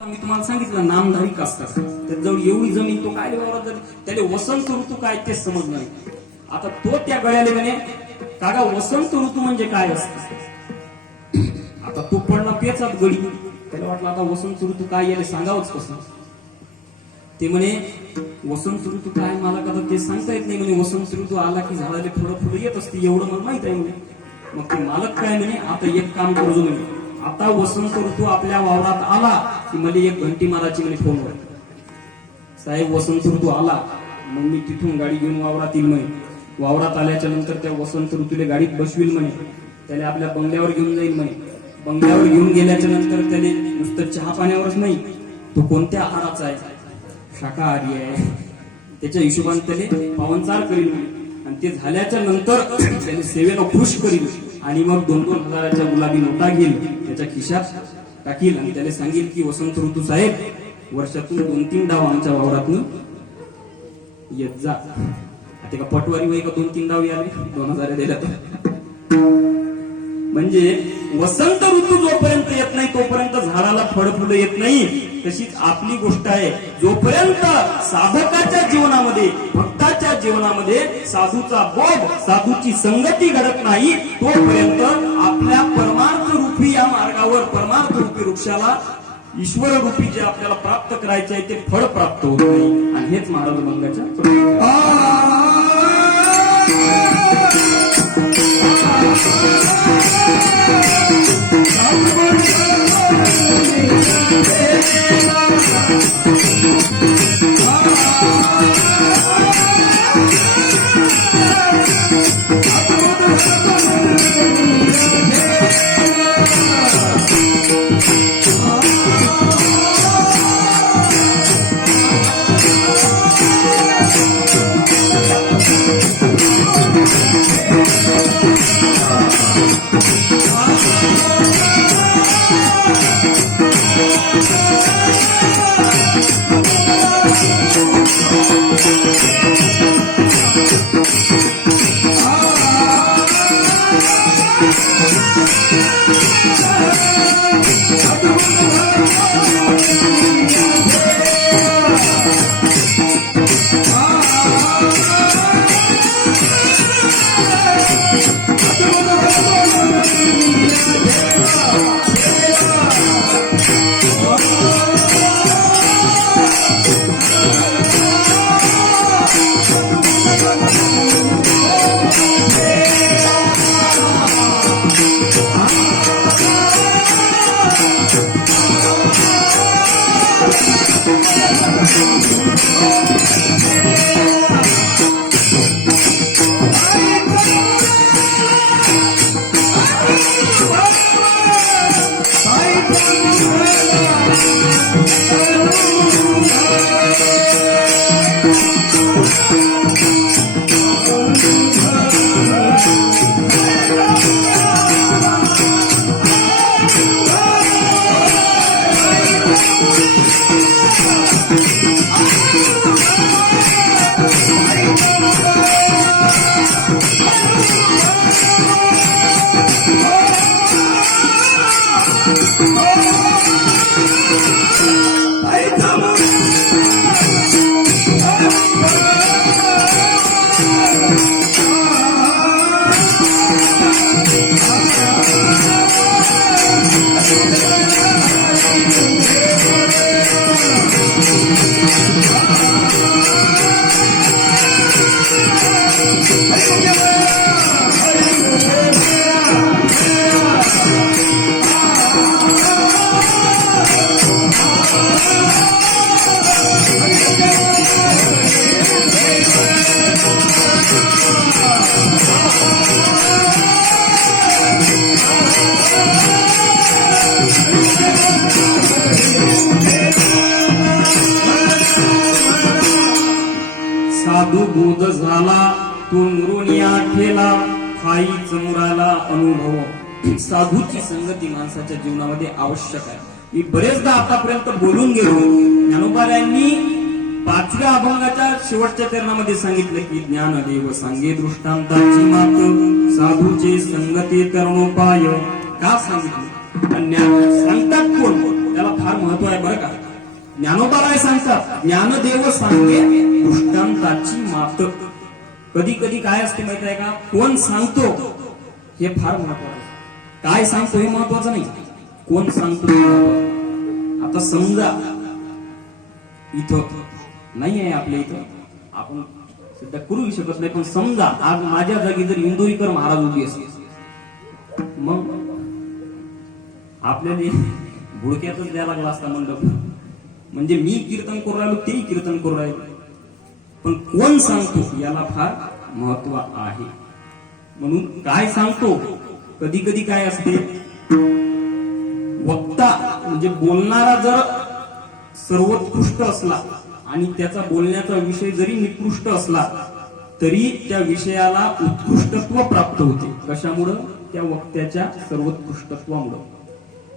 मी तुम्हाला सांगितलं नामधारी असतात त्याजवळ एवढी जमीन तो काय वावरात त्याला वसंत ऋतू काय ते समजलं नाही. आता तो त्या गळ्याला म्हणे काका वसंत ऋतू म्हणजे काय असतं. आता तो पडला पेचात गडी त्याला वाटलं आता वसंत ऋतू काय याला सांगावंच कसं. ते म्हणे वसंत ऋतू काय मला का ते सांगता येत नाही म्हणे. वसंत ऋतू आला की झाडाला फळं येत असते एवढं मला माहित आहे म्हणे. मग ते मालक काय म्हणे आता एक काम करजो म्हणे आता वसंत ऋतू आपल्या वावरात आला की मला एक घंटी मारायची म्हणे फोनवर. साहेब वसंत ऋतू आला मग मी तिथून गाडी घेऊन वावरात येईल म्हणे. वावरात आल्याच्या नंतर त्या वसंत ऋतूला गाडीत बसविल म्हणे. त्याला आपल्या बंगल्यावर घेऊन जाईल म्हणे. बंगल्यावर घेऊन गेल्याच्या नंतर त्याने नुसतं चहा पाण्यावरच नाही तो कोणत्या आहाराचा आहे शाकाहारी आहे त्याच्या हिशोबाने त्याने पावनचार करील आणि ते झाल्याच्या नंतर त्याने सेवेला खुश करील आणि मग 2-2 हजाराच्या गुलाबी नोटा घेईल त्याच्या खिशात टाकील आणि त्याला सांगेल की वसंत ऋतू साहेब वर्षातून 2-3 डाव आमच्या वावरातून येत जा. ते का पटवारी वय का 2-3 डाव आले 2000 दिला तर. म्हणजे वसंत ऋतू जोपर्यंत येत नाही तोपर्यंत झाडाला फळ फुलं येत नाही. तशीच आपली गोष्ट आहे जोपर्यंत साधकाच्या जीवनामध्ये भक्ताच्या जीवनामध्ये साधूचा बोध साधूची संगती घडत नाही तोपर्यंत आपल्या परमार्थ रूपी या मार्गावर परमार्थ रूपी वृक्षाला ईश्वर रूपी जे आपल्याला प्राप्त करायचे आहे ते फळ प्राप्त होत नाही. आणि हेच महाराज मंगाच्या साधू बोध झाला तो नृनिया ठेला खाईच मुराला अनुभव. साधूची संगती माणसाच्या जीवनामध्ये आवश्यक आहे. मी बरेचदा आतापर्यंत बोलून गेलो. ज्ञानोबाऱ्यांनी 5व्या अभंगाच्या शेवटच्या चरणामध्ये सांगितलं की ज्ञानदेव सांगे दृष्टांताची मात साधूचे संगती करणोपाय. का सांगितलं सांगतात कोण त्याला फार महत्व आहे बरं का. ज्ञानोबा काय सांगतात, ज्ञानदेव सांगे दृष्टांताची मात. कधी कधी काय असते माहिती आहे का, कोण सांगतो हे फार महत्वाचं. काय सांगतो हे महत्वाचं नाही, कोण सांगतो हे महत्वाचं. आता समजा इथं नाही आहे आपल्या इथं, आपण सध्या करू शकत नाही, पण समजा आज माझ्या जागी जर इंदोरीकर महाराज उभी असते, मग आपल्याला भुळक्यातच द्यायला लागला असता मंडप. म्हणजे मी कीर्तन करू राहिलो, तेही कीर्तन करू राहिलो, पण कोण सांगतो याला फार महत्व आहे. म्हणून काय सांगतो, कधी कधी काय असते, वक्ता म्हणजे बोलणारा जर सर्वोत्कृष्ट असला आणि त्याचा बोलण्याचा विषय जरी निकृष्ट असला तरी त्या विषयाला उत्कृष्टत्व प्राप्त होते. कशामुळं, त्या वक्त्याच्या सर्वोत्कृष्टत्वामुळं.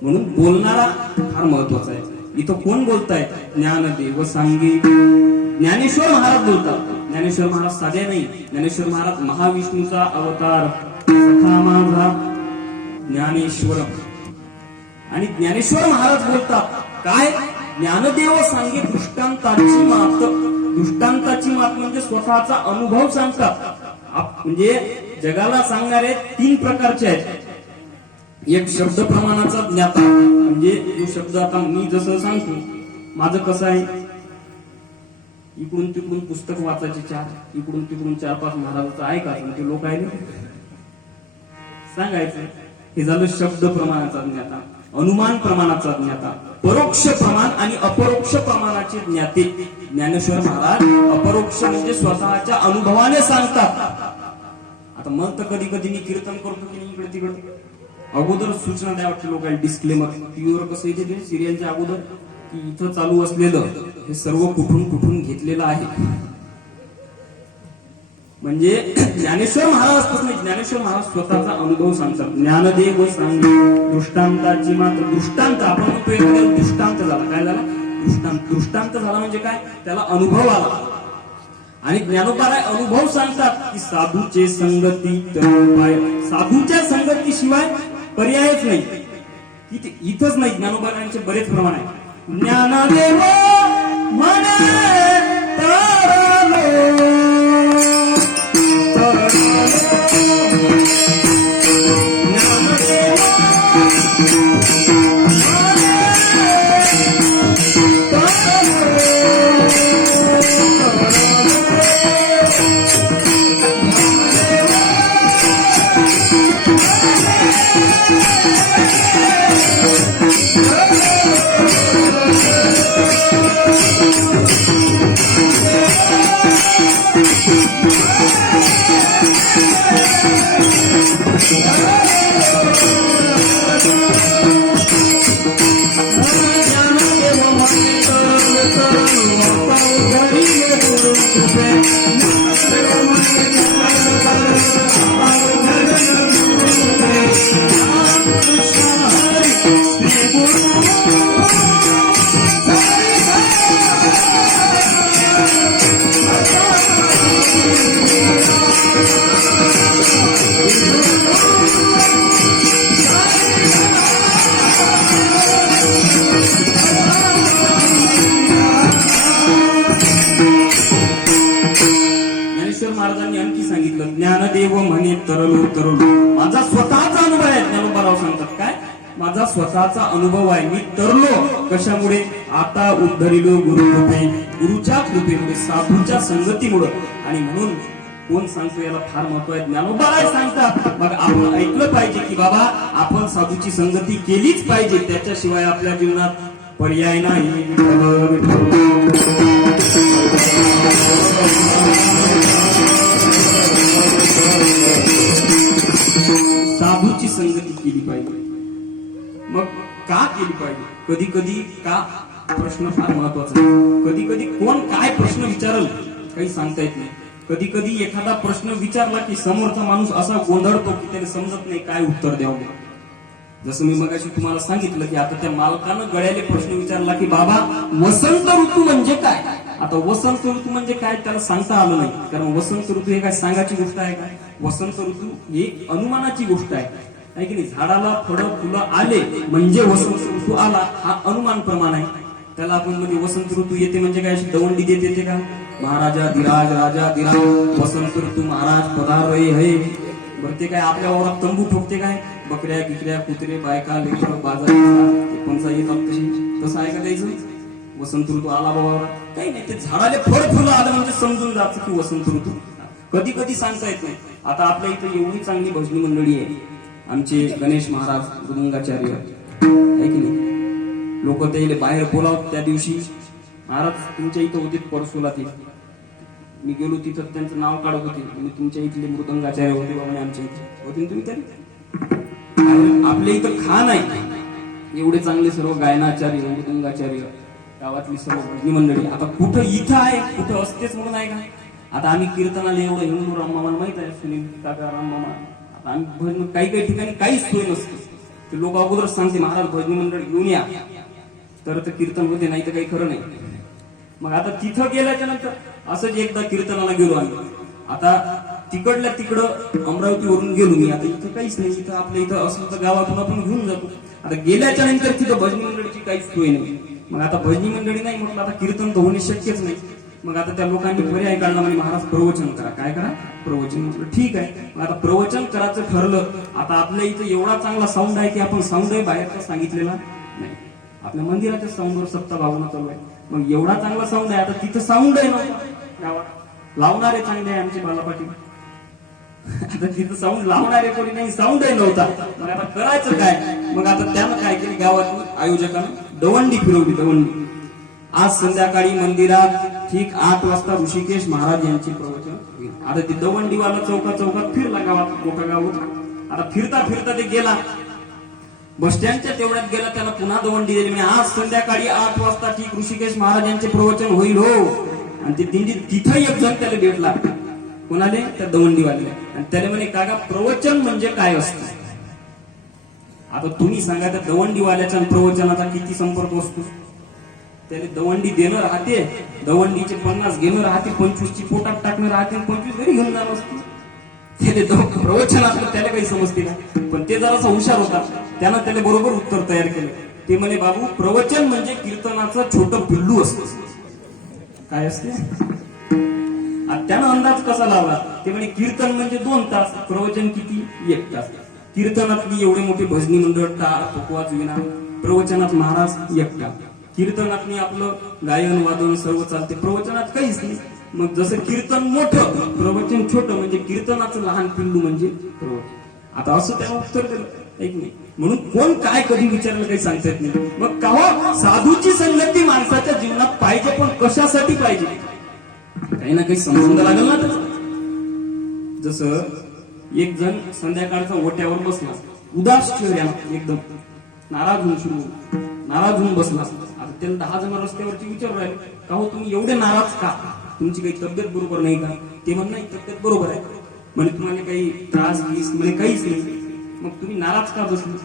म्हणून बोलणारा फार महत्वाचा आहे. इथं कोण बोलताय, ज्ञानदेव सांगे. ज्ञानेश्वर महाराज बोलतात. ज्ञानेश्वर महाराज साधे नाही, ज्ञानेश्वर महाराज महाविष्णूचा अवतार, सखा माझा ज्ञानेश्वर. आणि ज्ञानेश्वर महाराज बोलतात काय, ज्ञानदेव सांगे दृष्टांताची मात. दृष्टांताची मात म्हणजे स्वतःचा अनुभव सांगतात. म्हणजे जगाला सांगणारे 3 प्रकारचे आहेत. एक शब्द प्रमाणाचा ज्ञाता, म्हणजे जो शब्द आता मी जसं सांगतो, माझं कसं आहे, इकडून तिकडून पुस्तक वाचायचे 4, इकडून तिकडून 4-5 महाराजाचं ऐकायचं, म्हणजे लोक आहे सांगायचं. हे झालं शब्द प्रमाणाचा ज्ञाता. अनुमान प्रमाणाचा ज्ञाता, परोक्ष प्रमाण आणि अपरोक्ष प्रमाणाचे ज्ञाते. ज्ञानेश्वर महाराज अपरोक्ष म्हणजे स्वतःच्या अनुभवाने सांगतात. आता मग तर कधी कधी मी कीर्तन करतो की नाही इकडे तिकडे, अगोदर सूचना द्या वाटते लोकांना, डिस्क्लेमर टीव्हीवर कसं येते सिरियलच्या अगोदर, की इथं चालू असलेलं हे सर्व कुठून कुठून घेतलेलं आहे. म्हणजे ज्ञानेश्वर महाराज कसं नाही, ज्ञानेश्वर महाराज स्वतःचा अनुभव सांगतात. ज्ञानदेव सांगे दृष्टांताची मात्र. दृष्टांत आपण म्हणतो एखाद्या दृष्टांत झाला, काय झाला, दृष्टांत. दृष्टांत झाला म्हणजे काय, त्याला अनुभव आला. आणि ज्ञानोबाराय अनुभव सांगतात की साधूचे संगती पाय. साधूच्या संगतीशिवाय पर्यायच नाही. इथंच नाही, ज्ञानोबारायांचे बरेच प्रमाण आहे. ज्ञानदेव म्हणे तरलो, ज्ञानदेव म्हणे तरलो तरलो. माझा स्वतःचा अनुभव आहे. ज्ञानोबाराव सांगतात काय, माझा स्वतःचा अनुभव आहे, मी तरलो. कशामुळे, आता उद्धरिलो गुरुकृपे. गुरुच्या कृपेमुळे, साधूच्या संगतीमुळे. आणि म्हणून कोण सांगतो याला फार महत्व आहे, ज्ञानोबाराय सांगतात. मग आपण ऐकलं पाहिजे की बाबा आपण साधूची संगती केलीच पाहिजे, त्याच्याशिवाय आपल्या जीवनात पर्याय नाही. साधूची संगती केली पाहिजे. मग का केली पाहिजे, कधी कधी का प्रश्न फार महत्वाचा आहे. कधी कधी कोण काय प्रश्न विचारल काही सांगता येत नाही. कधी कधी एखादा प्रश्न विचारला की समोरचा माणूस असा गोंधळतो की त्याला समजत नाही काय उत्तर द्यावं. जसं मी मगाशी तुम्हाला सांगितलं की आता त्या मालकानं गळ्याले प्रश्न विचारला की बाबा वसंत ऋतू म्हणजे काय. आता वसंत ऋतू म्हणजे काय त्याला सांगता आलं नाही, कारण वसंत ऋतू हे काय सांगायची गोष्ट आहे का. वसंत ऋतू ही अनुमानाची गोष्ट आहे. आहे की नाही. झाडाला फळं फुलं आले म्हणजे वसंत ऋतू आला, हा अनुमान प्रमाण आहे. त्याला आपण म्हणजे वसंत ऋतू येते म्हणजे काय, अशी दवंडी देत येते का, महाराजा धीराज राजा धीराज वसंत ऋतू महाराज पधार है. बरं ते काय आपल्या वावरात तंबू ठोकते काय, बकऱ्या गिकऱ्या कुत्रे बायका लेकर बाजार कोणचा येतात तसं आहे का द्यायचं. वसंत ऋतू आला बाबा काही नाही, ते झाडाले फळ फुलं आलं म्हणजे समजून जायचं की वसंत ऋतू. कधी कधी सांगता येत नाही. आता आपल्या इथे एवढी चांगली भजनी मंडळी आहे, आमचे गणेश महाराज मृदंगाचार्य आहे की नाही. लोक त्याला बाहेर बोलावत त्या दिवशी, महाराज तुमच्या इथं होते परसूला, ते मी गेलो तिथं त्यांचं नाव काढत होते, म्हणजे तुमच्या इथले मृदंगाचार्य होते बाबा आमच्या इथे होते तुम्ही तरी. आपल्या इथं खान आहे एवढे चांगले सर्व गायनाचार्य मृदंगाचार्य, गावातली सर्व भजनी मंडळी. आता कुठं इथं आहे कुठं असतेच म्हणून आहे का. आता आम्ही कीर्तनाला एवढं हिंदू राममामाला माहित आहे, सुनील काका राममामा. आता आम्ही भजन काही ठिकाणी काहीच सोय नसते, ते लोक अगोदर सांगते महाराज भजनी मंडळ घेऊन या तर कीर्तन होते, नाही तर काही खरं नाही. मग आता तिथं गेल्याच्या नंतर असंच एकदा कीर्तनाला गेलो आम्ही. आता तिकडल्या तिकडं अमरावतीवरून गेलो मी, आता इथं काहीच नाही. इथं आपल्या इथं असलं तर गावातून आपण घेऊन जातो. आता गेल्याच्या नंतर तिथं भजनी मंडळीची काहीच सोय नाही. मग आता भजनी मंडळी नाही म्हटलं, आता कीर्तन तर होणे शक्यच नाही. मग आता त्या लोकांनी पर्याय काढला, म्हणजे महाराज प्रवचन करा. काय करा, प्रवचन. म्हटलं ठीक आहे. मग आता प्रवचन करायचं ठरलं. आता आपल्या इथं एवढा चांगला साऊंड आहे की आपण साऊंड आहे बाहेरचा सांगितलेला नाही, आपल्या मंदिराच्या साऊंडवर सत्ता भावना चालू आहे. मग एवढा चांगला साऊंड आहे, आता तिथं साऊंड आहे नव्हता गावात, लावणारे चांगले आहे आमचे बाला पाटील. आता तिथं साऊंड लावणारे कोणी नाही, साऊंड आहे नव्हता. मग आता करायचं काय. मग आता त्यानं काय केलं, गावात आयोजकानं दवंडी फिरवली. दवंडी आज संध्याकाळी मंदिरात ठीक 8 वाजता ऋषिकेश महाराज यांचे प्रवचन होईल. आता ते दवंडीवाला चौकात फिरला, गावात मोठा गाव होता. आता फिरता फिरता ते गेला बस स्टँडच्या तेवढ्यात गेला, त्याला पुन्हा दवंडी दिली. म्हणजे आज संध्याकाळी 8 वाजता ठीक ऋषिकेश महाराज यांचे प्रवचन होईल हो. आणि ते दिंडी तिथं एक जण त्याला भेटला, कोणाले, त्या दवंडीवाले. आणि त्याला म्हणे काका प्रवचन म्हणजे काय असतं. आता तुम्ही सांगा त्या दवंडीवाल्याच्या प्रवचनाचा किती संपर्क असतो. त्याने दवंडी देणं राहते, दवंडीचे 50 घेणं राहते, 25 ची पोटात टाकणं राहते, 25 घरी घेऊन जाणं असते. त्याने प्रवचनातलं त्याला काही समजते का. पण ते जरासा हुशार होता, त्यानं त्याला बरोबर उत्तर तयार केलं. ते म्हणे बाबू प्रवचन म्हणजे कीर्तनाचं छोटं पिल्लू असतं. काय असते. त्यानं अंदाज कसा लावला, ते म्हणे कीर्तन म्हणजे 2 तास, प्रवचन किती 1 तास. कीर्तनातली एवढे मोठे भजनी मंडळ टाळ फुकवाच विना, प्रवचनात महाराज एकटा. कीर्तनातनी आपलं गायन वादन सर्व चालते, प्रवचनात काहीच नाही. मग जसं कीर्तन मोठं प्रवचन छोटं, म्हणजे कीर्तनाचं लहान पिल्लू म्हणजे प्रवचन. आता असं त्याला उत्तर दिलं एक नाही. म्हणून कोण काय कधी विचारलं काही सांगता येत नाही. मग का साधूची संगती माणसाच्या जीवनात पाहिजे, पण कशासाठी पाहिजे, काही ना काही संबंध लागेल ना त्याचा. जसं एक जण संध्याकाळचा ओट्यावर बसला, उदास चेहऱ्यानं, एकदम नाराज होऊन बसला. आता त्याला 10 जण रस्त्यावरती विचारू राहिले, का हो तुम्ही एवढे नाराज का, तुमची काही तब्येत बरोबर नाही का. ते म्हण नाही तब्येत बरोबर आहे, म्हणजे तुम्हाला काही त्रास गीस म्हणजे काहीच नाही, मग तुम्ही नाराज का बसले.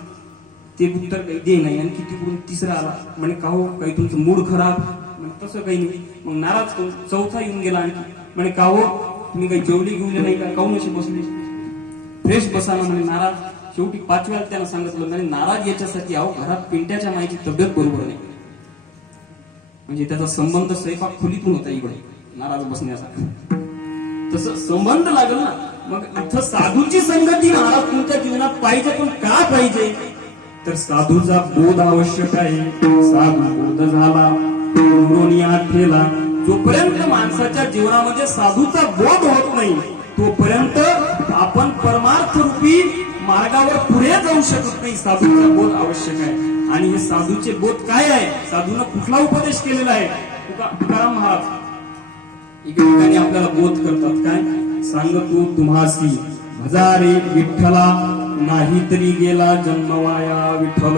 ते उत्तर काही दे नाही. आणि तिकडून तिसरा आला, म्हणे का हो काही तुमचं मूड खराब, म्हणजे तसं काही नाही. मग नाराज चौथा येऊन गेला आणखी, म्हणे का हो तुम्ही काही जेवली घेऊन नाही का, काऊन असे बसले, फ्रेश बसा ना म्हणे. नाराज. शेवटी 5व्याला त्यानं सांगितलं, म्हणजे नाराज याच्यासाठी आहो घरात पिंट्याच्या माईची तब्येत बरोबर नाही. म्हणजे त्याचा संबंध स्वयंपाक खोलीतून होता इकडे नाराज बसण्याचा. तसं संबंध लागल ना. मग इथं साधूची संगती महाराज तुमच्या जीवनात पाहिजे, पण का पाहिजे, तर साधूचा बोध आवश्यक आहे. साधू बोध झाला ठेला, जोपर्यंत माणसाच्या जीवनामध्ये साधूचा बोध होत नाही तोपर्यंत आपण परमार्थ रूपी मार्गावर पुढे जाऊ शकत नाही. साधूचा बोध आवश्यक आहे. आणि हे साधूचे बोध काय आहे, साधूनं कुठला उपदेश केलेला आहे. तुकाराम महाराज एका ठिकाणी आपल्याला बोध करतात, काय सांगतो तुम्हासी भजारे विठ्ठला, नाही तरी गेला जन्मवाया विठ्ठल.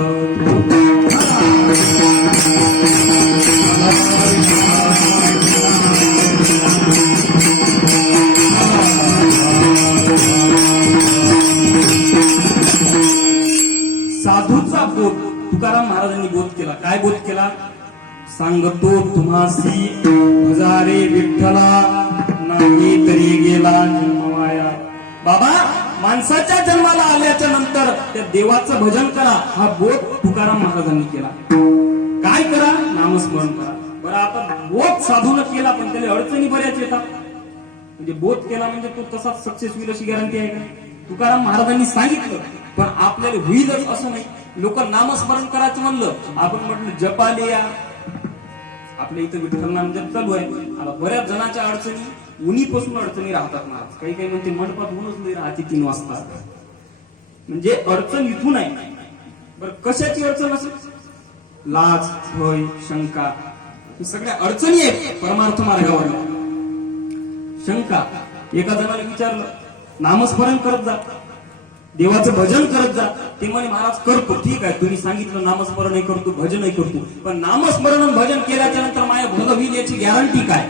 साधूचा बोध तुकाराम महाराजांनी बोध केला. काय बोध केला, सांगतो तुम्हासी भजारे विठ्ठला, नाही तरी गेला जन्मवाया. बाबा माणसाच्या जन्माला आल्याच्या नंतर त्या देवाचं भजन करा हा बोध तुकाराम महाराजांनी केला. काय करा? नामस्मरण करा. बरं आता बोध साधून केला पण त्याला अडचणी बऱ्याच येतात. म्हणजे बोध केला म्हणजे तो तसाच सक्सेस होईल अशी गॅरंटी आहे का? तुकाराम महाराजांनी सांगितलं पण आपल्याला होईलच असं नाही. लोक नामस्मरण करायचं म्हणलं, आपण म्हटलं जपाले या. आपल्या इथं विठ्ठल नाम जप चालू आहे. आता बऱ्याच जणांच्या अडचणी उन्हीपासून अडचणी राहतात महाराज. काही काही म्हणते मंडपात ऊनच नाही राहते 3 वाजता. म्हणजे अडचण इथून आहे. बरं कशाची अडचण असेल? लाज, भय, शंका, हे सगळ्या अडचणी आहेत परमार्थ मार्गावर. शंका, एका जणाला विचारलं नामस्मरण करत जा, देवाचं भजन करत जा. ते म्हणे महाराज करतो. ठीक आहे, तुम्ही सांगितलं नामस्मरणही करतो भजनही करतो, पण नामस्मरण भजन केल्याच्या नंतर माझ्या भलं होईल याची गॅरंटी काय?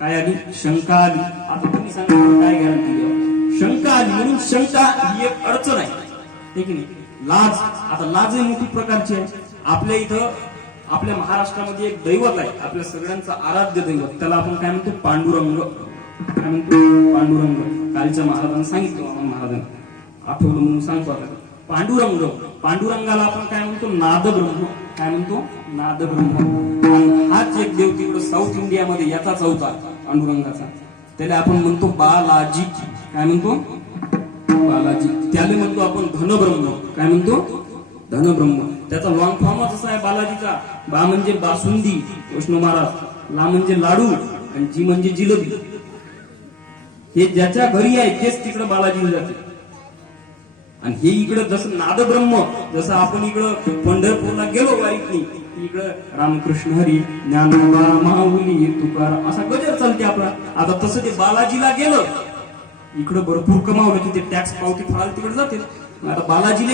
काय आली? शंका आली. आता तुम्ही सांगितलं काय गॅरंटी द्यावं? शंका आली. म्हणून शंका ही एक अडचण आहे की नाही? लाज, आता लाज ही मोठी प्रकारची आहे. आपल्या इथं आपल्या महाराष्ट्रामध्ये एक दैवत आहे, आपल्या सगळ्यांचं आराध्य दैवत. त्याला आपण काय म्हणतो? पांडुरंग. काय म्हणतो? पांडुरंग. कालच्या महाराजांना सांगितलं, महाराजांना आठवलं म्हणून सांगतो आता. पांडुरंग. पांडुरंगाला आपण काय म्हणतो? नादब्रह्म. काय म्हणतो? नादब्रह्म. हाच एक देव तिकडं साऊथ इंडियामध्ये याचाच अवतार पांडुरंगाचा. त्याला आपण म्हणतो बालाजी. काय म्हणतो? बालाजी. त्याला म्हणतो आपण धनब्रह्म. काय म्हणतो? धनब्रह्म. त्याचा लॉंग फॉर्मच असा आहे बालाजीचा. बा म्हणजे बासुंदी, वैष्णव महाराज. ला म्हणजे लाडू आणि जी म्हणजे जिलेबी. हे ज्याच्या घरी आहे तेच तिकडे बालाजीला जाते. आणि हे इकडं जसं नादब्रह्म, जसं आपण इकडं पंढरपूरला गेलो वारीतनी, इकडं रामकृष्ण हरी, ज्ञानोबा माऊली तुकाराम असा गजर चालते आपला. आता तसं ते बालाजीला गेलं, इकडं भरपूर कमावलं की ते टॅक्स पावती फाळायला तिकडे जाते. आता बालाजीला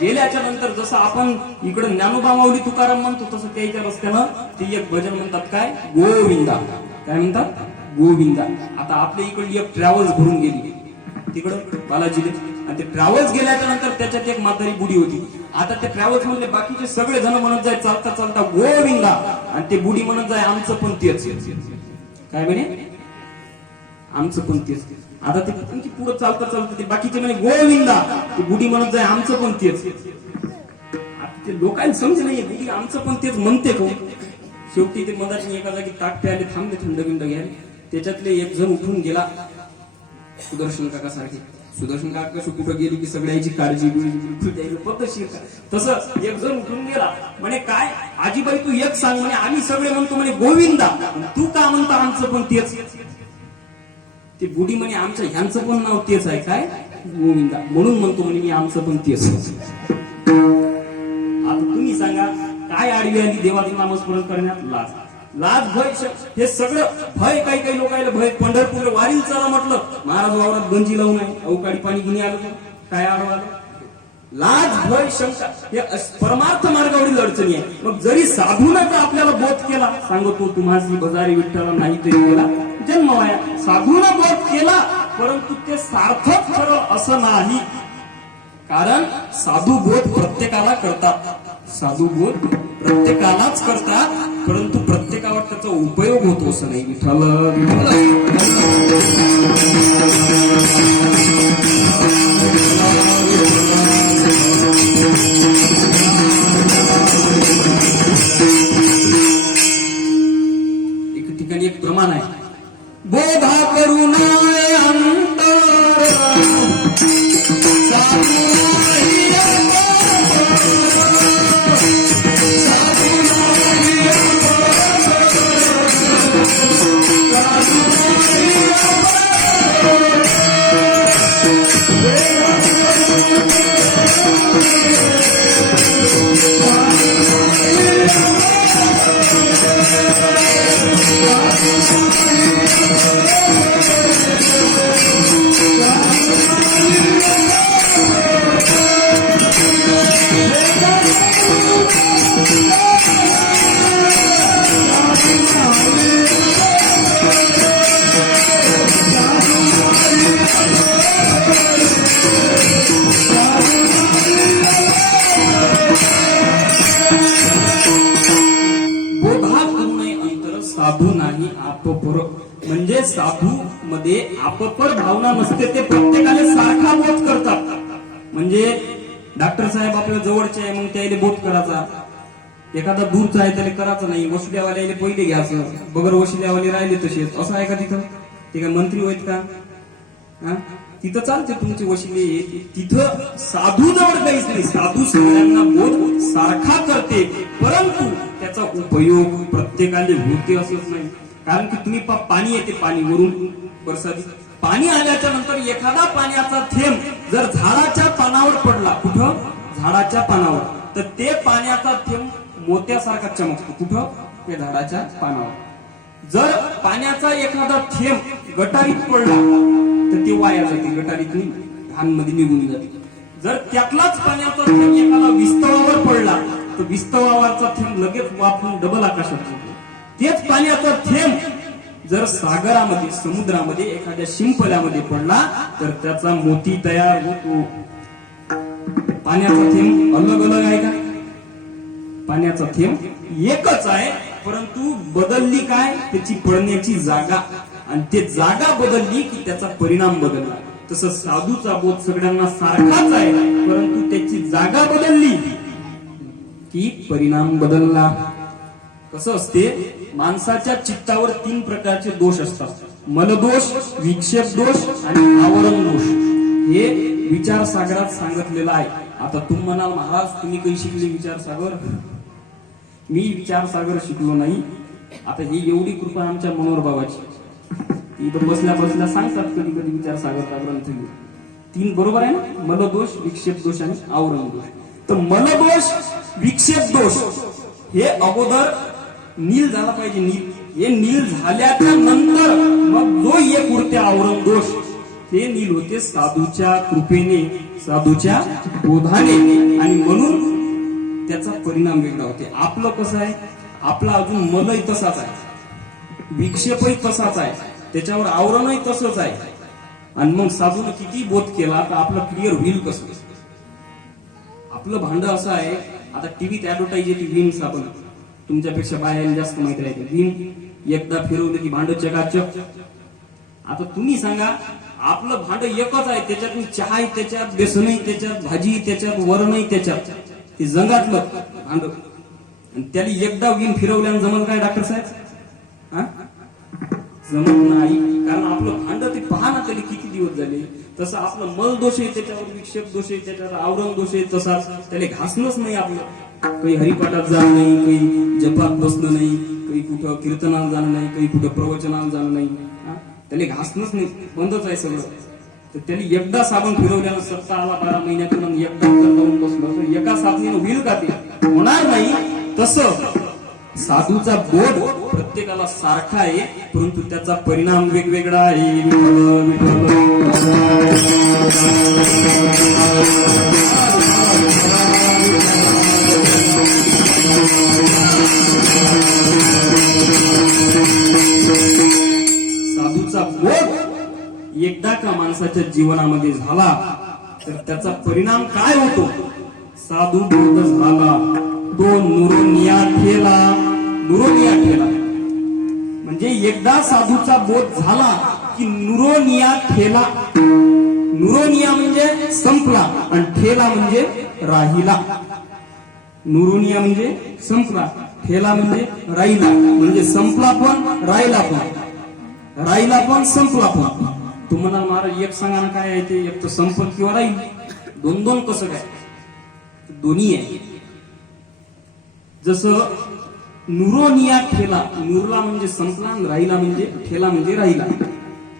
गेल्याच्या नंतर जसं आपण इकडं ज्ञानोबा माऊली तुकाराम म्हणतो, तसं त्याच्या रस्त्यानं ते एक भजन म्हणतात. काय? गोविंदा. काय म्हणतात? गोविंदा. आता आपल्या इकडली एक ट्रॅव्हल्स भरून गेली तिकडं बालाजीले, आणि ते ट्रॅव्हल्स गेल्याच्या नंतर त्याच्यात एक म्हातारी बुडी होती. आता त्या ट्रॅव्हल्स मधले बाकीचे सगळे जण म्हणत जाय चालता चालता गोविंदा, आणि ते बुडी म्हणत जाय आमचं पण तेच. काय म्हणे? आमचं पण तेच. आता ते पुढे चालता चालता ते बाकीचे म्हणे गोविंदा, ते बुडी म्हणत जाय आमचं पण तेच. आता ते लोकांना समज नाहीये बुडी आमचं पण तेच म्हणते कोण. शेवटी ते मधात एका जागी ताट प्याले, थांबले थंड बिंड घ्यायला. त्याच्यातले एक जण उठून गेला, सुदर्शन काका सारखे. सुदर्शन काका कुठं गेली की सगळ्याची काळजी पद्धतशीर. तसं एक जण उठून गेला, म्हणे काय आजीबाई तू एक सांग. म्हणे आम्ही सगळे म्हणतो म्हणे गोविंदा, तू का म्हणता आमचं पण तेच. ते बुडी म्हणे आमच्या ह्यांचं पण नाव तेच आहे. काय? गोविंदा. म्हणून म्हणतो म्हणे मी आमचं पण तेच. आता तुम्ही सांगा काय आडवी आली देवाचं नामस्मरण करण्यात? लाज. लाज, भय, हे सगळं भय. काही काही लोकांना भय. पंढरपूर वारील चला म्हटलं, महाराज वावरात गंजी लावून आहे, अवकाळी पाणी घेणे आलं तर काय आलं? लाज, भय, शंका हे परमार्थ मार्गावरील अडचणी आहे. मग जरी साधूनं आपल्याला बोध केला, सांगतो तुम्हासी बजारी विठ्ठला नाही तरी केला जन्म वाया. साधूनं बोध केला परंतु ते सार्थक ठरल असं नाही. कारण साधू बोध प्रत्येकाला करतात. साधू बोध प्रत्येकालाच करतात, परंतु प्रत्येकावर त्याचा उपयोग होतो असं नाही. विठ्ठल एक ठिकाणी एक प्रमाण आहे. बोधा करुणाय अंतर साधू नाही आप पर. म्हणजे साधू मध्ये आपपर भावना नसते, ते प्रत्येकाने सारखा बोध करतात. म्हणजे डॉक्टर साहेब आपल्या जवळचे आहे, मग त्याला बोध करायचा. एखादा दूरचा आहे त्याला करायचं नाही. वशिल्यावाल्याला पहिले घ्यायचं, बगर वशिल्यावाले राहिले तसेच. असं आहे का तिथं? ते काय मंत्री होत का? तिथं चालते तुमची वशिले. तिथं साधू जवळ काहीच नाही. साधू सगळ्यांना बोध सारखा करते, परंतु त्याचा उपयोग प्रत्येकाने होते असंच नाही. कारण की तुम्ही पाणी येते, पाणी वरून बरसाती पाणी आल्याच्या नंतर एखादा पाण्याचा थेंब जर झाडाच्या पानावर पडला, कुठं? झाडाच्या पानावर, तर ते पाण्याचा थेंब मोत्यासारखा चमकतो. कुठं? ते झाडाच्या पानावर. जर पाण्याचा एखादा थेंब गटारीत पडला तर ते वाया जाते, गटारीतून घाणमध्ये निघून जाते. जर त्यातलाच पाण्याचा थेंब एखादा विस्तवावर पडला तर विस्तवावरचा थेंब लगेच वापरून डबल आकाशात जातो. तेच पाण्याचा थेंब जर सागरामध्ये, समुद्रामध्ये, एखाद्या शिंपल्यामध्ये पडला तर त्याचा मोती तयार होतो. पाण्याचा थेंब अलग अलग आहे का? पाण्याचा थेंब एकच आहे, परंतु बदलली काय? त्याची पडण्याची जागा. आणि ते जागा बदलली की त्याचा परिणाम बदलला. तसं साधूचा बोध सगळ्यांना सारखाच आहे, परंतु त्याची जागा बदलली की परिणाम बदलला. कसं असते? माणसाच्या चित्तावर 3 प्रकारचे दोष असतात: मलदोष, विक्षेप दोष आणि आवरण दोष. हे विचारसागरात सांगितलेलं आहे. आता तुम्ही म्हणाल, महाराज तुम्ही काही शिकले विचारसागर? मी विचारसागर शिकलो नाही. आता ही एवढी कृपा आमच्या मनोहर बाबाची. इथं बसल्या बसल्या सांगतात कधी कधी विचारसागरचा ग्रंथ. 3 बरोबर आहे ना? मलदोष, विक्षेप दोष आणि आवरण दोष. तर मलदोष, विक्षेप दोष हे अगोदर नील झाला पाहिजे. नील हे नील झाल्याच्या नंतर मग जो एक उरते आवरण दोष, ते नील होते साधूच्या कृपेने, साधूच्या बोधाने. आणि म्हणून त्याचा परिणाम वेगळा होते. आपलं कसं आहे? आपला अजून मलही तसाच आहे, विक्षेपही तसाच आहे, त्याच्यावर आवरणही तसंच आहे. आणि मग साधूने किती बोध केला तर आपलं क्लिअर होईल कसं? आपलं भांड असं आहे. आता टीव्हीत ऍडव्हर्टाईज येते विम साबण, तुमच्यापेक्षा बाहेर जास्त माहिती आहे. विम एकदा फिरवलं की भांड चकाचक. आता तुम्ही सांगा, आपलं भांड एकच आहे, त्याच्यात चहा त्याच्यात, बेसनही त्याच्यात, भाजी त्याच्यात, वरणही त्याच्यात, ते जंगातलं भांड. आणि त्याला एकदा विम फिरवल्यानं जमल काय डॉक्टर साहेब? जमत नाही. कारण आपलं भांड ते पहा ना, त्याला किती दिवस झाले. तसं आपलं मल दोष आहे त्याच्यावर, विक्षेप दोष आहे त्याच्यावर, आवरण दोष आहे तसाच. त्याला घासणंच नाही. आपलं काही हरिपाठात जाणं नाही, काही जपात बसणं नाही, काही कुठं कीर्तनाला जाणं नाही, काही कुठं प्रवचनाला जाणं नाही. त्याला घासणंच नाही, बंदच आहे सगळं. तर त्याला एकदा साबण फिरवल्यानं 17-12 महिन्यातून एकदा जाऊन बसलं तर एका साबणीनं होईल का? ते होणार नाही. तसं साधूचा बोध प्रत्येकाला सारखा आहे, परंतु त्याचा परिणाम वेगवेगळा आहे. साधूचा बोध एकदा का माणसाच्या जीवनामध्ये झाला तर त्याचा परिणाम काय होतो? साधू बोध झाला तो नुरोनिया ठेला. नुरोनिया ठेला म्हणजे एकदा साधूचा बोध झाला की नुरोनिया ठेला. नुरोनिया म्हणजे संपला आणि ठेला म्हणजे राहिला. नुरोनिया म्हणजे संपला, ठेला म्हणजे राहिला. म्हणजे संपला पण राहिला पण, राहिला पण संपला पण. तुम्हाला महाराज एक सांगा ना काय आहे ते? एक तर संपल किंवा राहील. दोन दोन कसं काय? दोन्ही आहे. जसं नुरोनिया ठेला, नुरला म्हणजे संपला, राहिला म्हणजे ठेला म्हणजे राहिला.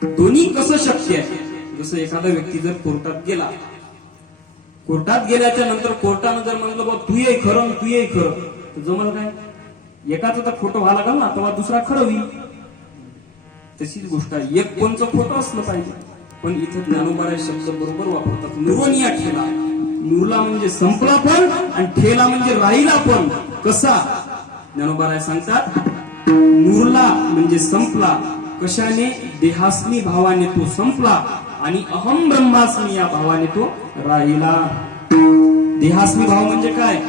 दोन्ही कसं शक्य आहे? जसं एखादा व्यक्ती जर कोर्टात गेला, कोर्टात गेल्याच्या नंतर कोर्टानं जर म्हणलं बा तू ये खरं, तू ये खरं, तर जमल काय? एकाच तर खोटं व्हायला लागल ना, तेव्हा दुसरा खरं होईल. तशीच गोष्ट आहे, एक कोणचं खोटं असलं पाहिजे. पण इथे ज्ञानोबा शब्द बरोबर वापरतात. नुरोनिया ठेला, नुरला म्हणजे संपला पण आणि ठेला म्हणजे राहिला पण. कसा? ज्ञानोबा सांगतात, नुरला म्हणजे संपला कशाने? देहास्मी भावाने तो संपला आणि अहम ब्रह्मास्मी या भावाने तो राहिला. देहास्मी भाव म्हणजे काय?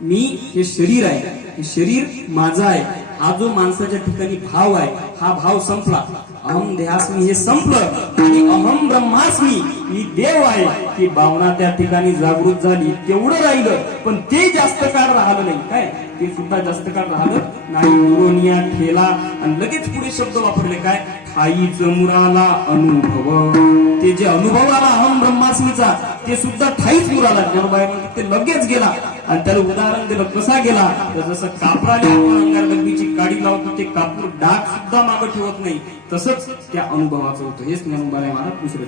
मी हे शरीर आहे, हे शरीर माझं आहे, हा जो माणसाच्या ठिकाणी भाव आहे, हा भाव संपला. अहम देहास्मी हे संपलं आणि अहम ब्रह्मास्मी मी देव आहे ही भावना त्या ठिकाणी जागृत झाली. तेवढं राहिलं, पण ते जास्त काळ राहिलं नाही. काय ते सुद्धा जास्त काळ राहिलं नाही. निरोनिया ठेला आणि लगेच पुढे शब्द वापरले. काय ठाईच मुराला अनुभव. ते जे अनुभव आला अहम ब्रह्मास्मीचा ते सुद्धा ठाईच मुराला. ज्ञानोबाई म्हणतात ते लगेच गेला. आणि त्याला उदाहरण दिलं कसा गेला, तर जसं कापराने आपण अंगार डब्बीची काडी लावतो ते कापूर डाग सुद्धा मागं ठेवत नाही, तसंच त्या अनुभवाचं होतं. हेच ज्ञानोबाई महाराज दुसरं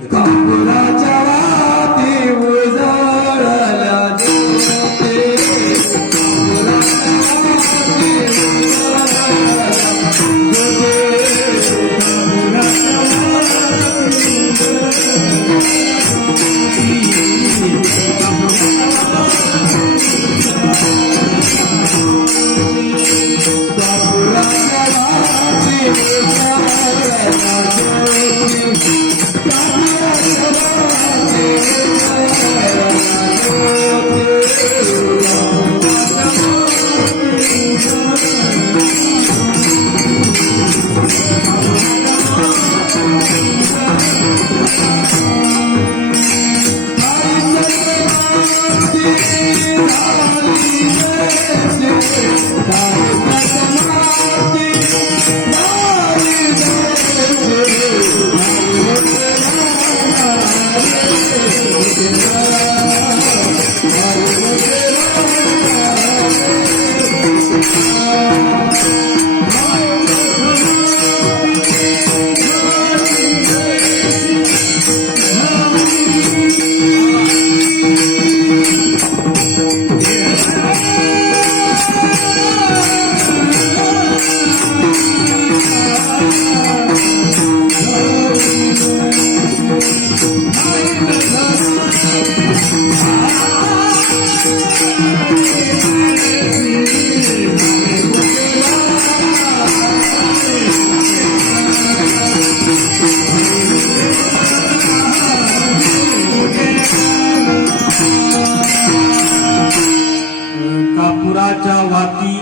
कापुराच्या वाती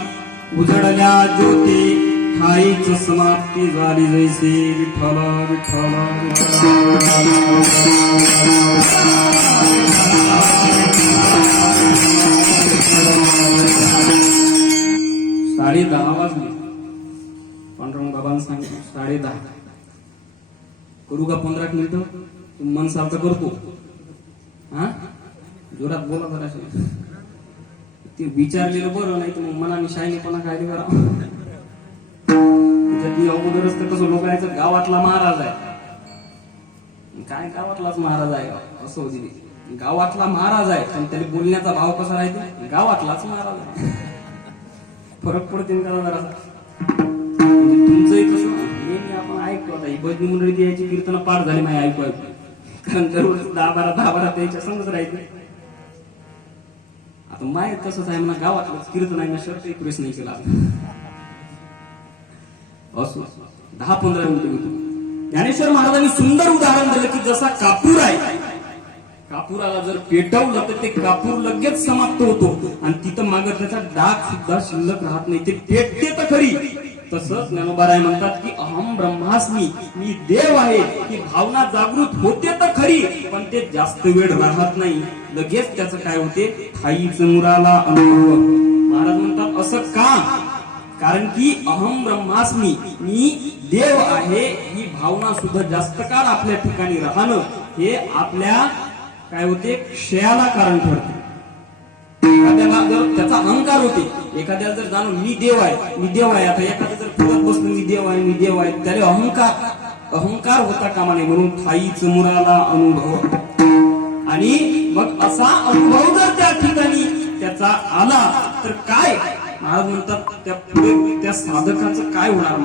उजळल्या ज्योती ठाईच समाप्ती झाली जैसे. विठ्ठल विठ्ठल साडे 10 वाजले. पांडुरंग बाबांना सांगितलं 10:30 करू का 15 मिनिटं. तुम्ही मन सारखं करतो. हा जोरात बोला जरा. ते विचारलेलं बरं, नाही तर मग मनाने शायनीपणा काय करा. ती अगोदरच तर कसं लोकांचं गावातला महाराज आहे. काय गावातलाच महाराज आहे असं होती. गावातला महाराज आहे पण त्याला बोलण्याचा भाव कसा राहतो, गावातलाच महाराज आहे. फरक पडते का जरा. तुमचंही तसं नेहमी आपण ऐकतो. आता ही भजनी मंडळी याची कीर्तन पाठ झाली माझी ऐकू ऐकू. कारण दररोज 10-12 त्याच्या संगच राहायचं. आता माय तसंच आहे म्हणा, गावातलंच कीर्तन आहे ना, शर्टही प्रेस नाही केला. असो 10-15 मिनिटं घेतो. ज्ञानेश्वर महाराजांनी सुंदर उदाहरण दिलं की जसा कापूर आहे, कापुराला जर पेटवलं तर ते कापूर लगेच समाप्त होतो आणि तिथं मागे त्याचा डाग सुद्धा शिल्लक राहत नाही. ते पेटते तर खरी. तसंच ज्ञानोबा म्हणतात की अहम ब्रह्मास्मी मी देव आहे ही भावना जागृत होते तर खरी, पण ते जास्त वेळ राहत नाही. लगेच त्याचं काय होते, ठाईच मुराला अनुभव. महाराज म्हणतात असं का, कारण की अहम ब्रह्मास्मी मी देव आहे ही भावना सुद्धा जास्त काळ आपल्या ठिकाणी राहणं हे आपल्या काय होते, क्षयाला कारण ठरते. एखाद्याला जर त्याचा अहंकार होते, एखाद्याला जर जाणून मी देव आहे मी देव आहे, आता एखाद्या जर फिरत बसलो मी देव आहे मी देव आहे, त्याला अहंकार होता कामा नये. म्हणून ठाईच मुराला अनुभव. आणि मग असा अनुभव जर त्या ठिकाणी त्याचा आला तर काय महाराज म्हणतात त्या पुढे त्या साधकाचं काय होणार.